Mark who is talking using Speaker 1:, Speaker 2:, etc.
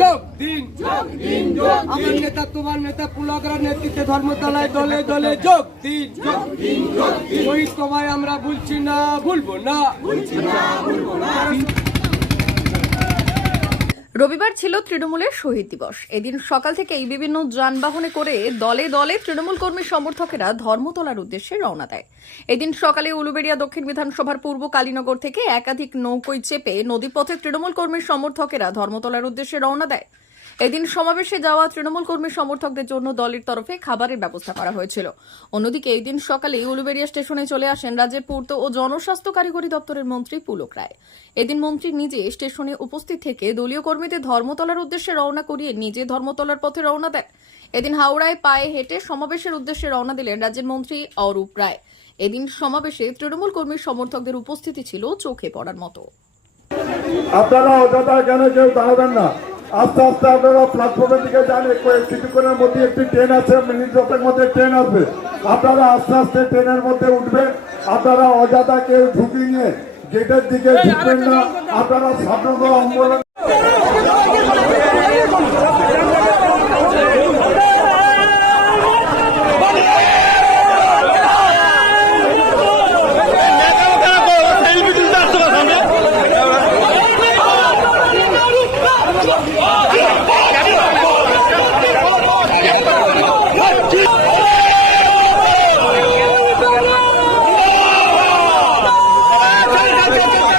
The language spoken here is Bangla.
Speaker 1: যোগ দিন। আমার নেতা তোমার নেতা পুলকরার নেতৃত্বে ধর্মতলায় দলে দলে যোগ দিন ওই তোমায় আমরা ভুলছি না ভুলবো না।
Speaker 2: রবিবার ছিল তৃণমূলের শহীদ দিবস। এদিন সকাল থেকেই বিভিন্ন যানবাহনে করে দলে দলে তৃণমূল কর্মী সমর্থকেরা ধর্মতলার উদ্দেশ্যে রওনা দেয়। এদিন সকালে উলুবেড়িয়া দক্ষিণ বিধানসভার পূর্ব কালীনগর থেকে একাধিক নৌকোয় চেপে নদীপথে তৃণমূল কর্মীর সমর্থকেরা ধর্মতলার উদ্দেশ্যে রওনা দেয়। এদিন সমাবেশে যাওয়া তৃণমূল কর্মী সমর্থকদের জন্য দলের তরফে খাবারের ব্যবস্থা করা হয়েছিল। অন্যদিকে এই দিন সকালে উলুবেড়িয়া স্টেশনে চলে আসেন রাজ্যের পূর্ত ও জনস্বাস্থ্য কারিগরি দপ্তরের মন্ত্রী পুলক রায়। এদিন মন্ত্রী নিজে স্টেশনে উপস্থিত থেকে দলীয় কর্মীদের ধর্মতলার উদ্দেশ্যে রওনা করিয়ে নিজে ধর্মতলার পথে রওনা দেন। এদিন হাওড়ায় পায়ে হেঁটে সমাবেশের উদ্দেশ্যে রওনা দিলেন রাজ্যের মন্ত্রী অরূপ রায়। এদিন সমাবেশে তৃণমূল কর্মী সমর্থকদের উপস্থিতি ছিল চোখে পড়ার মতো।
Speaker 3: আপনারা অযথা কেন কেউ দাঁড়াবেন না। আস্তে আস্তে আপনারা প্ল্যাটফর্মের দিকে যান একটু- কিছুক্ষণের মধ্যে একটি ট্রেন আছে মিনিট দশের মধ্যে ট্রেন আসবে। আপনারা আস্তে আস্তে ট্রেনের মধ্যে উঠবে আপনারা অজাতা কেউ ঝুঁকি নিয়ে গেটের দিকে ঝুঁকবেন না। আপনারা সাধারণ অম্বলন